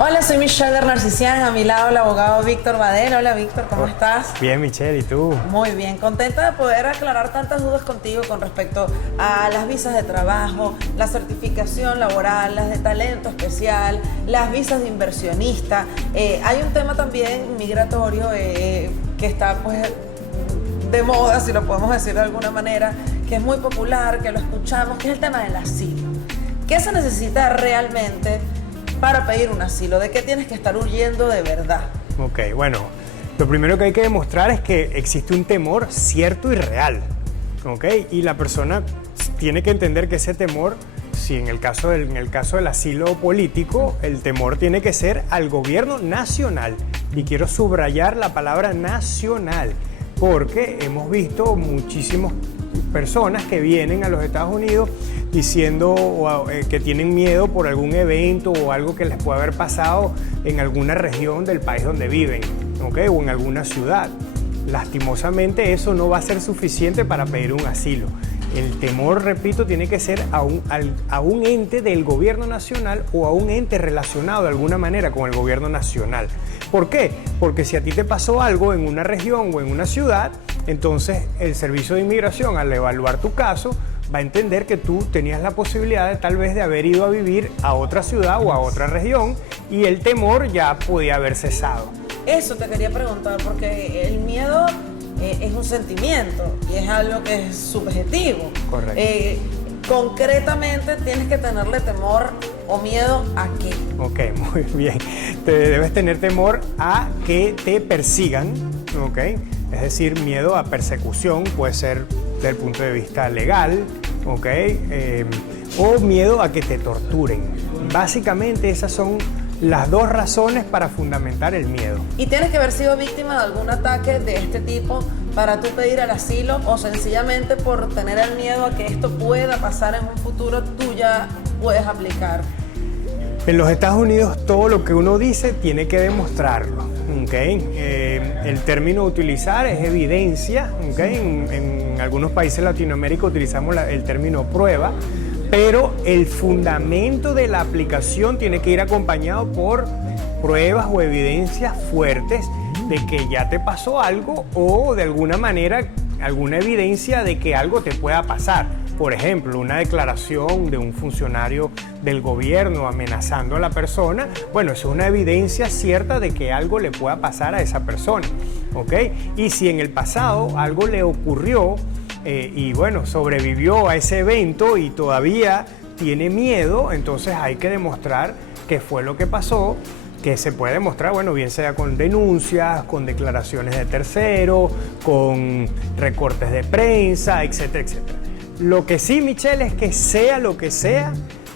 Hola, soy Michelle Narcisian, a mi lado el abogado Víctor Badel. Hola Víctor, ¿cómo estás? Bien, Michelle, ¿y tú? Muy bien, contenta de poder aclarar tantas dudas contigo con respecto a las visas de trabajo, la certificación laboral, las de talento especial, las visas de inversionista. Hay un tema también migratorio que está pues de moda, si lo podemos decir de alguna manera, que es muy popular, que lo escuchamos, que es el tema del asilo. ¿Qué se necesita realmente para pedir un asilo? ¿De qué tienes que estar huyendo de verdad? Ok, bueno, lo primero que hay que demostrar es que existe un temor cierto y real, ¿ok? Y la persona tiene que entender que ese temor, si en el caso del asilo político, el temor tiene que ser al gobierno nacional. Y quiero subrayar la palabra nacional, porque hemos visto muchísimas personas que vienen a los Estados Unidos diciendo que tienen miedo por algún evento o algo que les puede haber pasado en alguna región del país donde viven, ¿okay? O en alguna ciudad. Lastimosamente eso no va a ser suficiente para pedir un asilo. El temor, repito, tiene que ser a un ente del gobierno nacional o a un ente relacionado de alguna manera con el gobierno nacional. ¿Por qué? Porque si a ti te pasó algo en una región o en una ciudad, entonces el Servicio de Inmigración, al evaluar tu caso, va a entender que tú tenías la posibilidad de tal vez de haber ido a vivir a otra ciudad o a otra región y el temor ya podía haber cesado. Eso te quería preguntar, porque el miedo es un sentimiento y es algo que es subjetivo. Correcto. Concretamente tienes que tenerle temor o miedo a qué. Ok, muy bien. Te debes tener temor a que te persigan, ok. Es decir, miedo a persecución, puede ser desde el punto de vista legal, ok, o miedo a que te torturen. Básicamente esas son las dos razones para fundamentar el miedo. ¿Y tienes que haber sido víctima de algún ataque de este tipo para tú pedir el asilo, o sencillamente por tener el miedo a que esto pueda pasar en un futuro tú ya puedes aplicar? En los Estados Unidos todo lo que uno dice tiene que demostrarlo, ¿okay? El término a utilizar es evidencia, ¿okay? En algunos países de Latinoamérica utilizamos el término prueba, pero el fundamento de la aplicación tiene que ir acompañado por pruebas o evidencias fuertes de que ya te pasó algo o de alguna manera alguna evidencia de que algo te pueda pasar. Por ejemplo, una declaración de un funcionario del gobierno amenazando a la persona, bueno, eso es una evidencia cierta de que algo le pueda pasar a esa persona, ¿ok? Y si en el pasado algo le ocurrió y bueno, sobrevivió a ese evento y todavía tiene miedo, entonces hay que demostrar qué fue lo que pasó, que se puede demostrar, bueno, bien sea con denuncias, con declaraciones de terceros, con recortes de prensa, etcétera, etcétera. Lo que sí, Michelle, es que sea lo que sea,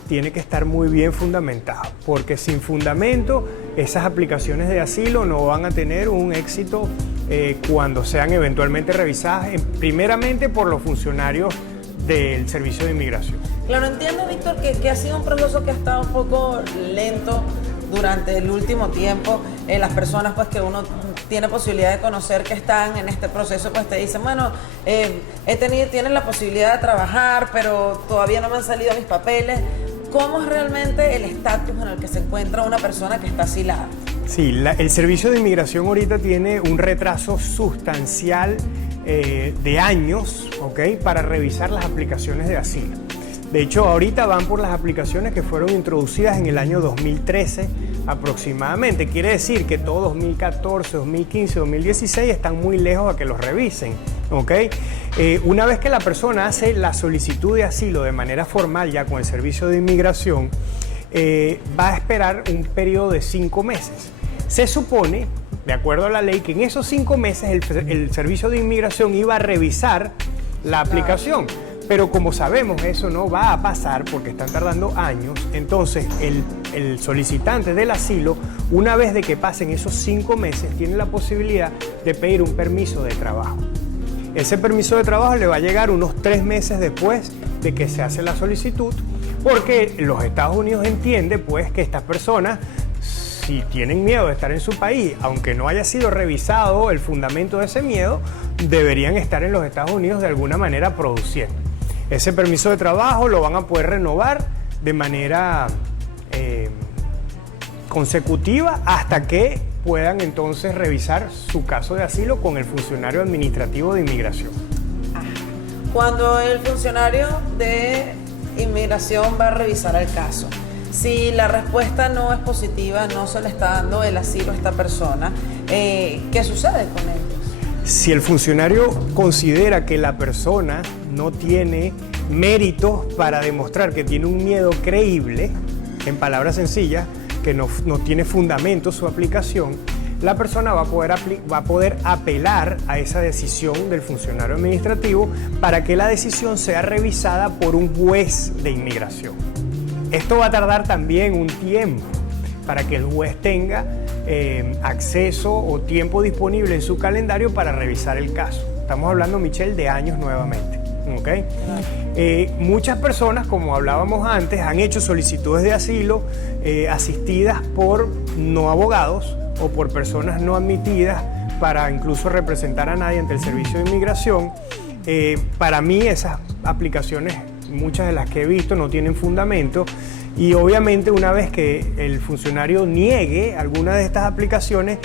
tiene que estar muy bien fundamentado, porque sin fundamento esas aplicaciones de asilo no van a tener un éxito cuando sean eventualmente revisadas, primeramente por los funcionarios del Servicio de Inmigración. Claro, entiendo, Víctor, que ha sido un proceso que ha estado un poco lento durante el último tiempo. Las personas pues que uno tiene posibilidad de conocer que están en este proceso, pues te dicen, bueno, tienen la posibilidad de trabajar, pero todavía no me han salido mis papeles. ¿Cómo es realmente el estatus en el que se encuentra una persona que está asilada? Sí, el Servicio de Inmigración ahorita tiene un retraso sustancial de años, ¿ok? Para revisar las aplicaciones de asilo. De hecho, ahorita van por las aplicaciones que fueron introducidas en el año 2013 aproximadamente. Quiere decir que todo 2014, 2015, 2016 están muy lejos a que los revisen, ¿ok? Una vez que la persona hace la solicitud de asilo de manera formal ya con el Servicio de Inmigración, va a esperar un periodo de 5 meses. Se supone, de acuerdo a la ley, que en esos 5 meses el Servicio de Inmigración iba a revisar la aplicación. Pero como sabemos, eso no va a pasar porque están tardando años. Entonces, el solicitante del asilo, una vez de que pasen esos 5 meses, tiene la posibilidad de pedir un permiso de trabajo. Ese permiso de trabajo le va a llegar unos 3 meses después de que se hace la solicitud, porque los Estados Unidos entienden pues que estas personas, si tienen miedo de estar en su país, aunque no haya sido revisado el fundamento de ese miedo, deberían estar en los Estados Unidos de alguna manera produciendo. Ese permiso de trabajo lo van a poder renovar de manera consecutiva hasta que puedan entonces revisar su caso de asilo con el funcionario administrativo de inmigración. Cuando el funcionario de inmigración va a revisar el caso, si la respuesta no es positiva, no se le está dando el asilo a esta persona, ¿qué sucede con ellos? Si el funcionario considera que la persona no tiene méritos para demostrar que tiene un miedo creíble, en palabras sencillas, que no tiene fundamento su aplicación, la persona va a poder apelar a esa decisión del funcionario administrativo para que la decisión sea revisada por un juez de inmigración. Esto va a tardar también un tiempo para que el juez tenga acceso o tiempo disponible en su calendario para revisar el caso. Estamos hablando, Michelle, de años nuevamente. ¿Okay? Muchas personas, como hablábamos antes, han hecho solicitudes de asilo asistidas por no abogados o por personas no admitidas para incluso representar a nadie ante el servicio de inmigración. Para mí esas aplicaciones, muchas de las que he visto, no tienen fundamento y obviamente una vez que el funcionario niegue alguna de estas aplicaciones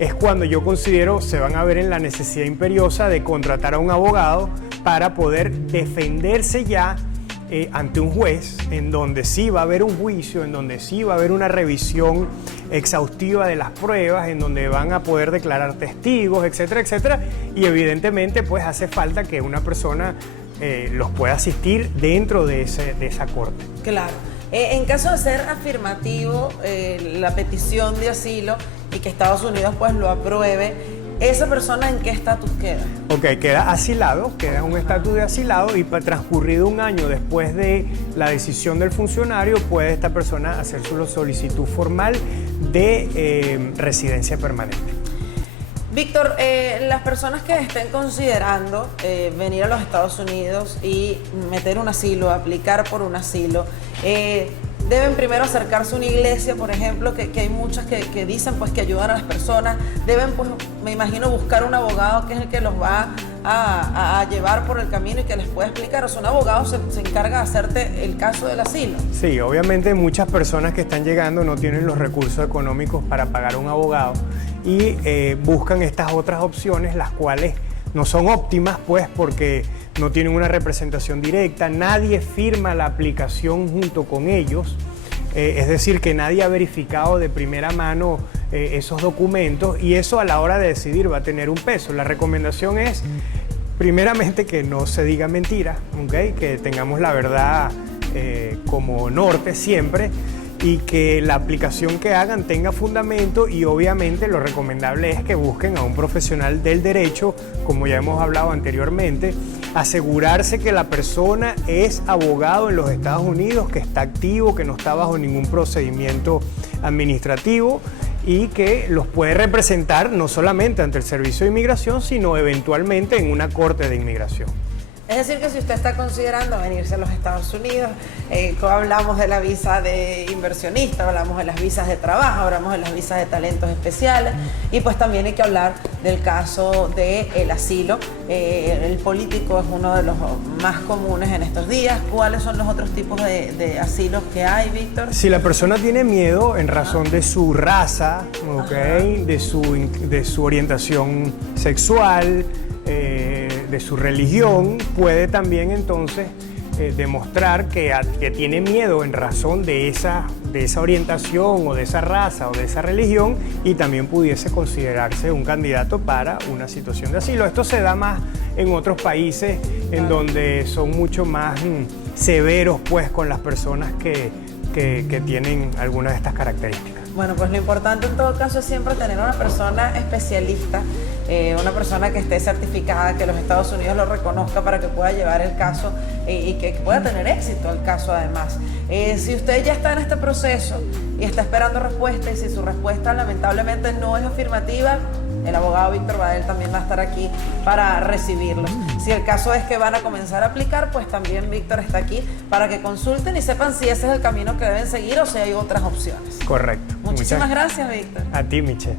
es cuando yo considero se van a ver en la necesidad imperiosa de contratar a un abogado para poder defenderse ya ante un juez, en donde sí va a haber un juicio, en donde sí va a haber una revisión exhaustiva de las pruebas, en donde van a poder declarar testigos, etcétera, etcétera, y evidentemente pues hace falta que una persona los pueda asistir dentro de esa corte. Claro. En caso de ser afirmativo la petición de asilo y que Estados Unidos pues lo apruebe, ¿esa persona en qué estatus queda? Ok, queda asilado, queda en un estatus de asilado y transcurrido un año después de la decisión del funcionario puede esta persona hacer su solicitud formal de residencia permanente. Víctor, las personas que estén considerando venir a los Estados Unidos y meter un asilo, aplicar por un asilo, deben primero acercarse a una iglesia, por ejemplo, que hay muchas que dicen pues que ayudan a las personas. Deben, pues, me imagino, buscar un abogado que es el que los va a llevar por el camino y que les pueda explicar. O sea, un abogado se encarga de hacerte el caso del asilo. Sí, obviamente muchas personas que están llegando no tienen los recursos económicos para pagar un abogado y buscan estas otras opciones, las cuales no son óptimas, pues, porque no tienen una representación directa, nadie firma la aplicación junto con ellos, es decir, que nadie ha verificado de primera mano esos documentos y eso a la hora de decidir va a tener un peso. La recomendación es, primeramente, que no se diga mentira, ¿okay? Que tengamos la verdad como norte siempre y que la aplicación que hagan tenga fundamento y obviamente lo recomendable es que busquen a un profesional del derecho, como ya hemos hablado anteriormente, asegurarse que la persona es abogado en los Estados Unidos, que está activo, que no está bajo ningún procedimiento administrativo y que los puede representar no solamente ante el Servicio de Inmigración, sino eventualmente en una corte de inmigración. Es decir, que si usted está considerando venirse a los Estados Unidos, hablamos de la visa de inversionista, hablamos de las visas de trabajo, hablamos de las visas de talentos especiales y pues también hay que hablar del caso del asilo. El político es uno de los más comunes en estos días. ¿Cuáles son los otros tipos de asilos que hay, Víctor? Si la persona tiene miedo en razón de su raza, ¿okay? de su orientación sexual, de su religión, puede también entonces demostrar que tiene miedo en razón de esa orientación o de esa raza o de esa religión y también pudiese considerarse un candidato para una situación de asilo. Esto se da más en otros países en donde son mucho más severos pues con las personas que tienen alguna de estas características. Bueno, pues lo importante en todo caso es siempre tener una persona especialista, una persona que esté certificada, que los Estados Unidos lo reconozca para que pueda llevar el caso y que pueda tener éxito el caso además. Si usted ya está en este proceso y está esperando respuesta y si su respuesta lamentablemente no es afirmativa, el abogado Víctor Badel también va a estar aquí para recibirlos. Si el caso es que van a comenzar a aplicar, pues también Víctor está aquí para que consulten y sepan si ese es el camino que deben seguir o si hay otras opciones. Correcto. Muchísimas gracias, Víctor. A ti, Michelle.